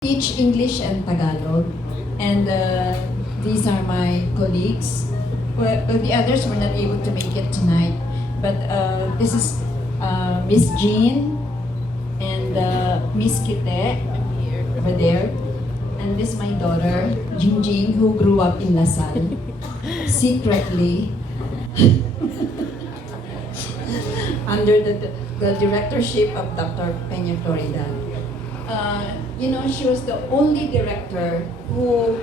Teach English and Tagalog, and these are my colleagues. Well, the others were not able to make it tonight, but this is Miss Jean and Miss Kite over there, and this is my daughter Jingjing, who grew up in Lasal secretly under the directorship of Dr. Peña Florida. She was the only director who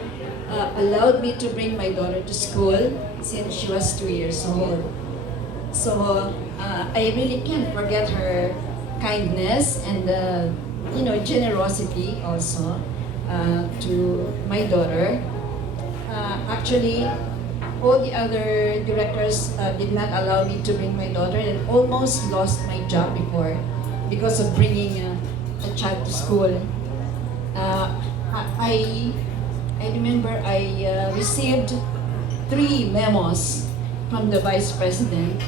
allowed me to bring my daughter to school since she was 2 years old. So I really can't forget her kindness and generosity also to my daughter. Actually, all the other directors did not allow me to bring my daughter, and almost lost my job before because of bringing a child to school. I remember I received 3 memos from the Vice President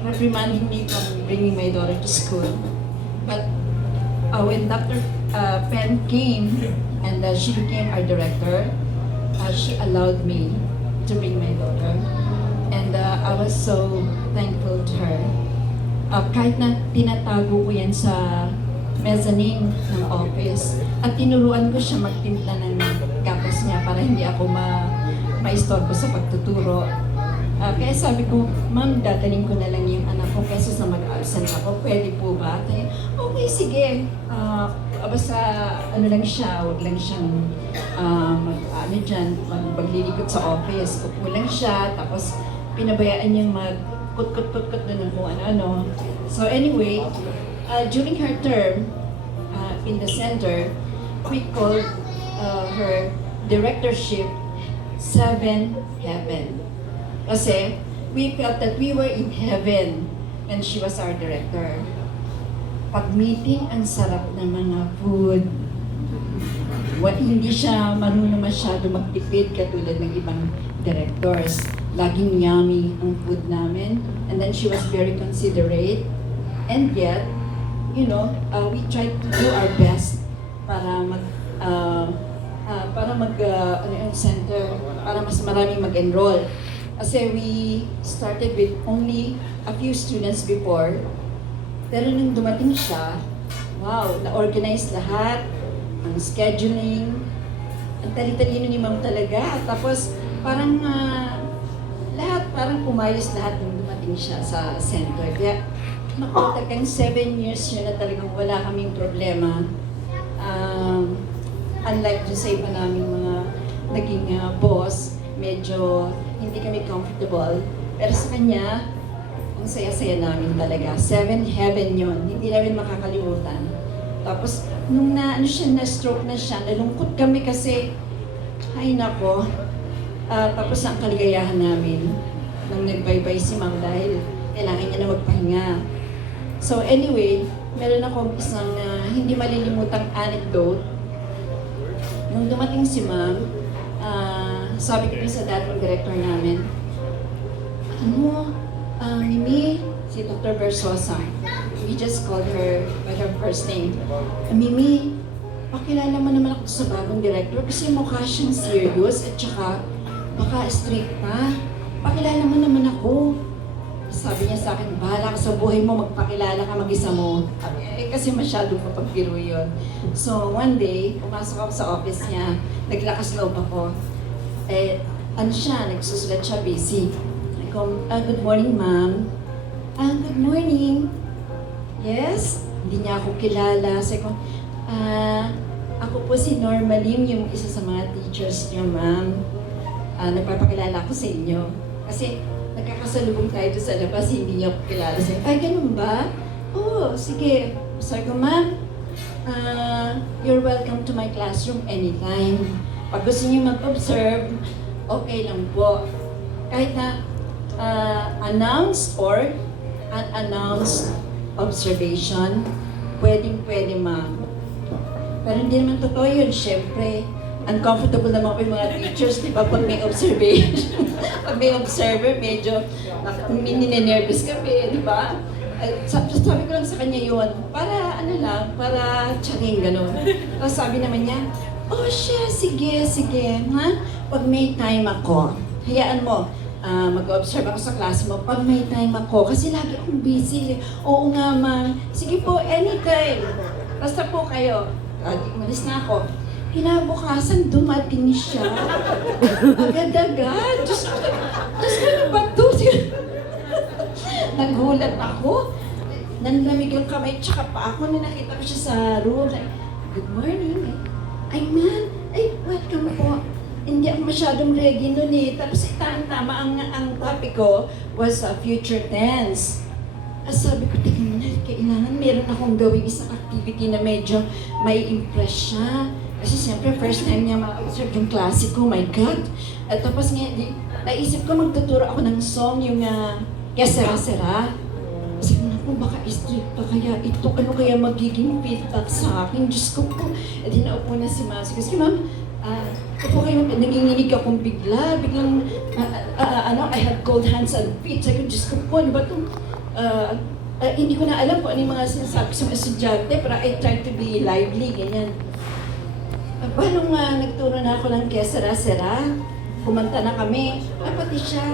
reprimanding me from bringing my daughter to school. But when Dr. Penn came and she became our director, she allowed me to bring my daughter. And I was so thankful to her. Kahit na tinatago ko yan sa mezzanine ng office, at tinuruan ko siya magtimpla ng gatas niya para hindi ako ma-istorbo sa pagtuturo. Kaya sabi ko, ma'am, dadaling ko na lang yung anak ko kaysa sa mag-absent ako. Pwede po ba? Kaya, okay, sige. Basta lang siya, huwag lang siyang maglilikot sa office. Upo lang siya, tapos pinabayaan niyang kut-kut-kut na ng kung ano-ano. So anyway, during her term in the center, we called her directorship 7 Heaven. Kasi we felt that we were in heaven when she was our director. Pag meeting, ang sarap ng mga food. Hindi siya marunong masyado magtipid katulad ng ibang directors. Laging yummy ang food namin. And then she was very considerate. And yet, we tried to do our best para center, para mas maraming mag-enroll. Kasi we started with only a few students before. Pero nung dumating siya, wow, na-organize lahat, ang scheduling, ang tali-talino ni ma'am talaga. Tapos parang pumayos lahat nung dumating siya sa center. Kaya talagang 7 years yun na talagang wala kaming problema. Unlike dun sa iba naming mga naging boss, medyo hindi kami comfortable. Pero sa kanya, ang saya-saya namin talaga. 7 Heaven yun. Hindi namin makakalimutan. Tapos, nung na-stroke na siya, nalungkot kami kasi, ay nako. Tapos ang kaligayahan namin nang nagbaybay si ma'am dahil kailangan niya na magpahinga. So anyway, meron akong isang hindi malilimutang anecdote. Nung dumating si ma'am, sabi ko sa dating director namin, Mimi, si Dr. Versosa, we just called her by her first name. Mimi, pakilala mo naman ako sa bagong director kasi mukha siyang serious at saka baka strict pa. Pakilala mo naman ako. Sabi niya sa akin, bahala ka sa buhay mo, magpakilala ka mag-isa mo. Kasi masyadong papagbiro yun. So one day, pumasok ako sa office niya, naglakas loob ako. Nagsusulat siya, busy. Good morning, ma'am. Good morning. Yes? Hindi niya ako kilala. Sabi ko, ako po si Norma Lim, yung isa sa mga teachers niyo, ma'am. Nagpapakilala ko sa inyo. Kasi nagkakasalubong tayo doon sa labas, hindi niya ako kilala. Sabi, ay, ganun ba? Oo, sige. Sabi ko, ma'am, you're welcome to my classroom anytime. Pag gusto niyo mag-observe, okay lang po. Kahit na announced or unannounced observation, pwedeng-pwede, ma'am. Pero hindi naman totoo yun. Siyempre, uncomfortable naman ko yung mga teachers, di ba, pag may observation. Pag may observer, medyo nininervous kami, di ba? Sabi ko lang sa kanya yun, para ano lang, para tsaring gano'n. Tapos sabi naman niya, oh siya, sige, sige, ha? Pag may time ako, hayaan mo, mag-observe ako sa klase mo, pag may time ako, kasi lagi akong busy. Oo nga, ma'am. Sige po, anytime. Basta po kayo. Malis na ako. Kinabukasan, dumating siya. Agad-agad. Diyos ko, ano ba ito? Nagulat ako. Nanlamig yung kamay, tsaka pa ako na nakita ko siya sa room. Like, good morning. Ay, man. Ay, welcome po. Hindi ako masyadong ready nun eh. Tapos tama ang topic ko was future tense. Sabi ko, teka muna, kailangan meron akong gawing isang activity na medyo may impress siya. Kasi siyempre, first time niya ma-observe yung klase ko, my God. At tapos nga, naisip ko magtuturo ako ng song, yung Kaya Sera-Sera. Sabi ko, naku, baka strict pa kaya ito, ano kaya magiging feedback sa akin? Diyos ko po. At di naupo na si Ma'am. Kasi Ma'am, ito kayo, nanginginig akong biglang, I had cold hands and feet. Sabi ko, Diyos ko po, ano ba ito? Hindi ko na alam kung ano yung mga sinasabi sa mga estudyante, pero I tried to be lively, ganyan. Nung nagturo na ako ng Kaya Sera-Sera, kumanta na kami, pati siya.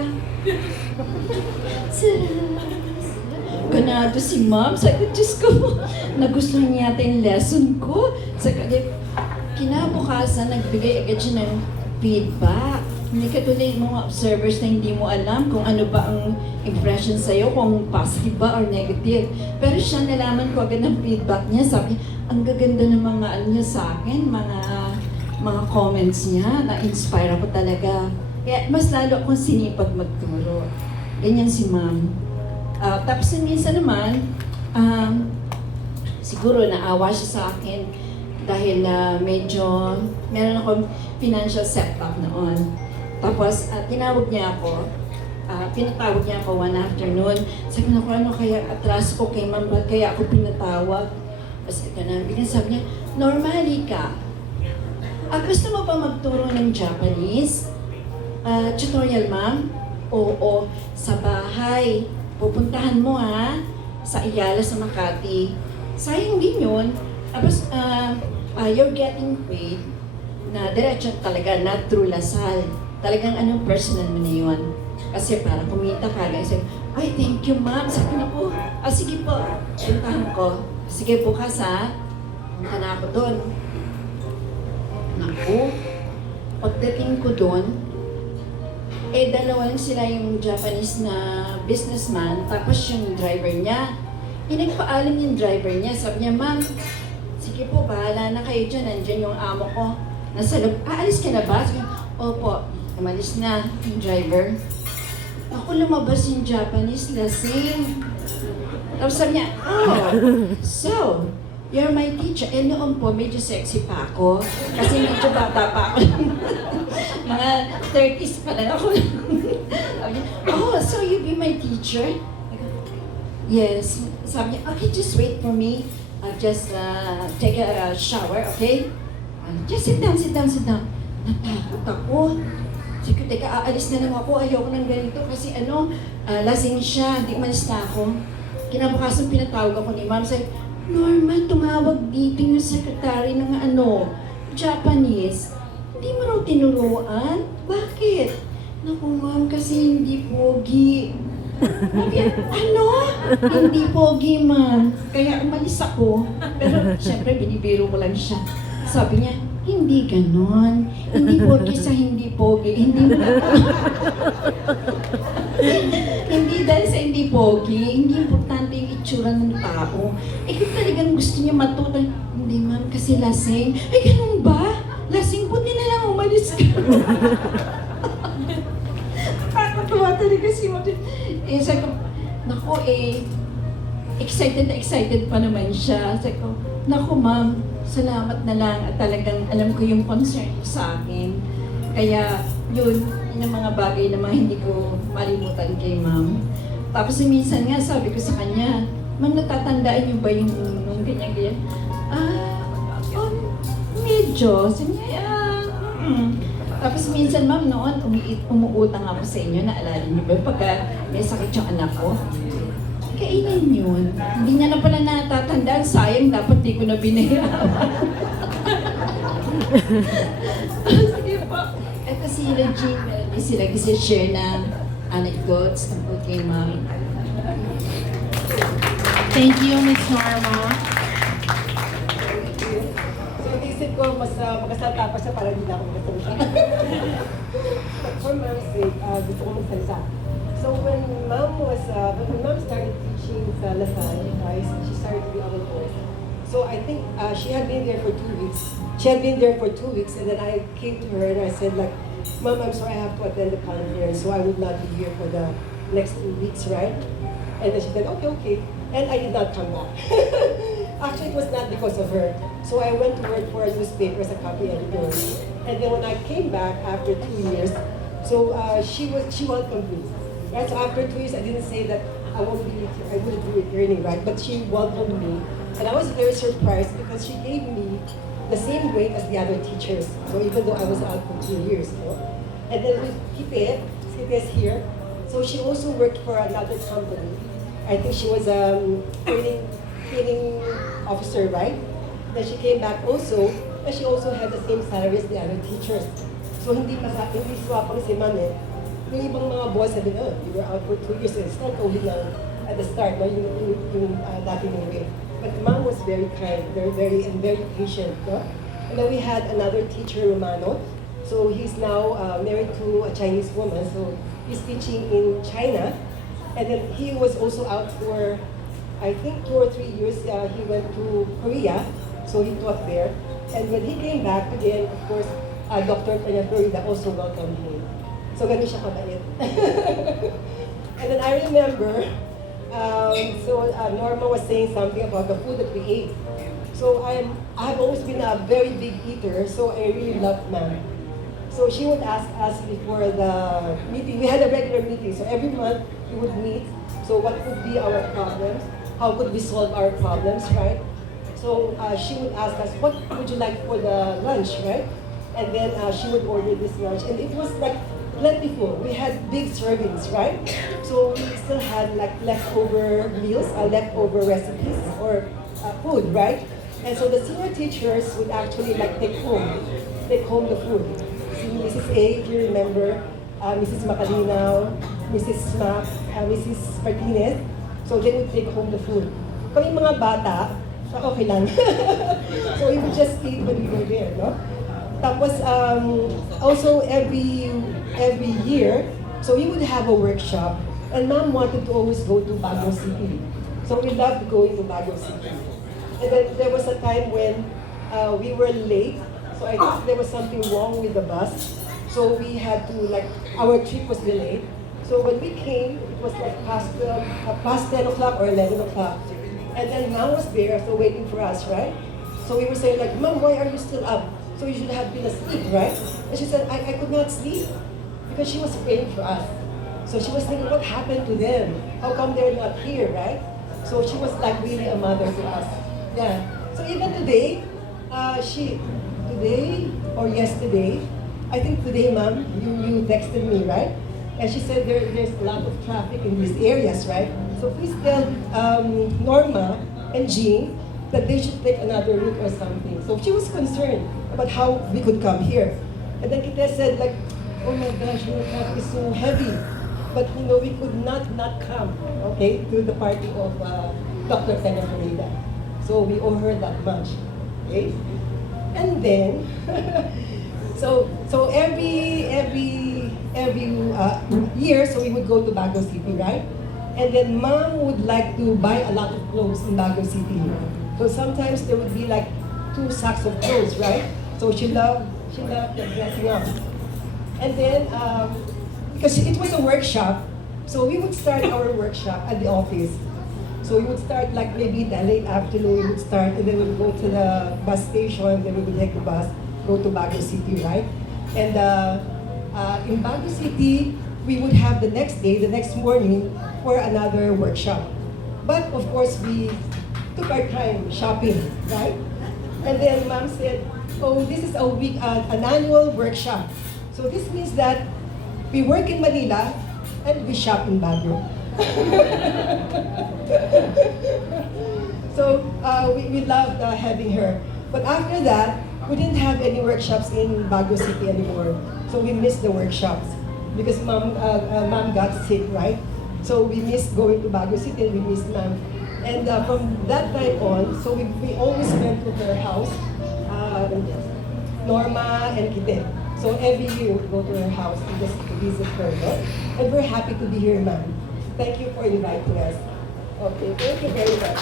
Sera-Sera. Ganado si Ma'am. Sabi ko, Diyos ko, nagustuhan niya yata yung lesson ko. Kinabukasan, nagbigay agad siya ng feedback. Hindi katulad yung mga observers na hindi mo alam kung ano ba ang impression sa'yo, kung positive ba or negative. Pero siya, nalaman ko agad ng feedback niya. Sabi, ang gaganda ng mga ano niya sa akin, mga comments niya, na-inspire ako talaga. Kaya mas lalo akong sinipag magturo. Ganyan si Ma'am. Tapos minsan naman, siguro naawa siya sa akin dahil medyo meron akong financial setback noon. Tapos tinawag niya ako, pinatawag niya ako one afternoon. Sabi ko, ano kaya atras ko kay Ma'am, ba't kaya ako pinatawag? Kasi sabi niya, normally ka. Gusto mo ba magturo ng Japanese? Tutorial, Ma'am? Oo, sa bahay. Pupuntahan mo sa Ayala, sa Makati. Sayang din yun. Tapos, you're getting paid na diretso talaga, not through Lasal. Talagang personal mo na yun. Kasi para kumita ka, guys. Ay, thank you, Ma'am. Sabi na po, sige po, puntahan ko. Sige, bukas punta na ako doon. Naku, pagdating ko doon, dalawa lang sila yung Japanese na businessman, tapos yung driver niya. Nagpaalam yung driver niya, sabi niya, Ma'am, sige po, bahala na kayo dyan, nandyan yung amo ko. Nasa loob, aalis ka na ba? Sabi, opo, umalis na yung driver. Ako lumabas yung Japanese lasing. Tapos sabi niya, oh, so, you're my teacher. Noon po, medyo sexy pa ako. Kasi medyo bata pa ako. Mga 30s pa lang ako. Oh, so you be my teacher? Yes. Sabi niya, okay, just wait for me. I'll just take a shower, okay? Just sit down, sit down, sit down. Natakot ako. Sige, teka, aalis na lang ako. Ayoko ng ganito kasi lasing siya. Di umalis na ako. Kinabukasan pinatawag ako ni Ma'am. Sabi, Norma, tumawag dito yung secretary ng Japanese. Hindi mo raw tinuruan? Bakit? Naku, Ma'am, kasi hindi pogi. Hindi pogi, Ma'am. Kaya umalis ako. Pero siyempre, binibiro ko lang siya. Sabi niya, hindi ganon. Hindi pogi sa hindi pogi. Hindi mo hindi dahil sa hindi pogi, hindi importante yung itsura ng tao. Kung talagang gusto niya matuto, hindi Ma'am, kasi lasing. Ay, ganun ba? Lasing po, di na lang umalis ka. Nakakatuwa talaga si Ma'am. Sabi ko, naku excited na excited pa naman siya. Sabi ko, naku Ma'am, salamat na lang at talagang alam ko yung concern ko sa akin. Kaya yun ang mga bagay na mga hindi ko malimutan kay Ma'am. Tapos minsan nga sabi ko sa kanya, Ma'am, natatandaan niyo ba yung nung ganyan-ganyan? Medyo. Sabi niya, Tapos minsan, Ma'am, noon umuutang ako sa inyo, naalala niyo ba? Pagka may sakit yung anak ko, kainin yun. Hindi niya na pala natatandaan. Sayang, dapat di ko na binayaran. Sige po. Ito si Regine, meron sila kasi share na anecdotes tungkol kay Ma'am. Thank you, Ms. Norma. So, naisip ko, mas magkasalta pa siya para hindi na ako magkasalta. But for mom's sake, gusto ko magsalita. So, when mom started teaching sa Lasal, guys, she started to be our course. So, I think she had been there for 2 weeks. She had been there for 2 weeks, and then I came to her and I said, like, Mom, I'm sorry, I have to attend the conference, so I would not be here for the next 2 weeks, right? And then she said, okay, okay. And I did not come back. Actually, it was not because of her. So I went to work for a newspaper as a copy editor. And then when I came back after 2 years, so she welcomed me. Right? So after 2 years, I didn't say that I wouldn't be returning, right? But she welcomed me. And I was very surprised because she gave me the same weight as the other teachers. So even though I was out for 2 years, you know? And then with Kipet is here. So she also worked for another company. I think she was a training officer, right? Then she came back also, and she also had the same salary as the other teachers. So hindi swapang si Ma'am eh. Yung ibang mga boss sabi, oh, you were out for 2 years, and it's not only lang at the start, no? yung dati mong way. But Ma'am was very kind, very patient, no? And then we had another teacher, Romano. So he's now married to a Chinese woman, so he's teaching in China. And then he was also out for, I think, 2 or 3 years. He went to Korea, so he taught there. And when he came back again, of course, Dr. Tanya Florida also welcomed him. So ganun siya kabait. And then I remember, Norma was saying something about the food that we ate. So I have always been a very big eater, so I really loved Ma'am. So she would ask us before the meeting. We had a regular meeting, so every month we would meet. So what could be our problems? How could we solve our problems, right? So she would ask us, what would you like for the lunch, right? And then she would order this lunch, and it was like plentiful. We had big servings, right? So we still had like leftover meals, leftover recipes or food, right? And so the senior teachers would actually like take home the food. Mrs. A, if you remember, Mrs. Macalinaw, Mrs. Smack, Mrs. Martinez. So they would take home the food. Kami mga bata, okay lang. So we would just eat when we were there, no? Tapos, also every year, so we would have a workshop. And Ma'am wanted to always go to Baguio City. So we loved going to Baguio City. And then there was a time when we were late. So I think there was something wrong with the bus. So we had to, like, our trip was delayed. So when we came, it was like past 10 o'clock or 11 o'clock. And then Ma'am was there, so waiting for us, right? So we were saying like, Ma'am, why are you still up? So you should have been asleep, right? And she said, I could not sleep because she was praying for us. So she was thinking, what happened to them? How come they're not here, right? So she was like really a mother to us. Yeah. So even today, today or yesterday, I think today, Ma'am, you texted me, right? And she said there's a lot of traffic in these areas, right? So please tell Norma and Jean that they should take another route or something. So she was concerned about how we could come here. And then Kita said like, oh my gosh, your traffic is so heavy. But you know, we could not come, okay, to the party of Dr. Tena Florida. So we owe her that much, okay? And then, so every year, so we would go to Baguio City, right? And then Ma'am would like to buy a lot of clothes in Baguio City. So sometimes there would be like 2 sacks of clothes, right? So she loved the dressing up. And then, because it was a workshop, so we would start our workshop at the office. So we would start like maybe in the late afternoon, we would start, and then we would go to the bus station, then we would take the bus, go to Baguio City, right? And in Baguio City, we would have the next day, the next morning, for another workshop. But of course, we took our time shopping, right? And then Ma'am said, oh, this is an annual workshop. So this means that we work in Manila and we shop in Baguio. So we loved having her. But after that, we didn't have any workshops in Baguio City anymore. So we missed the workshops because mom got sick, right? So we missed going to Baguio City and we missed mom. And from that time on, so we always went to her house, Norma and Kite. So every year we go to her house to just to visit her, no? And we're happy to be here, ma'am. Thank you for inviting us. Okay, thank you very much.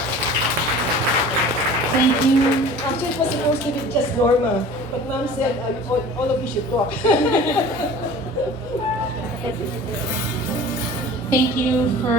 Thank you. Actually, it was supposed to be just Norma, but ma'am said all of you should talk. Thank you for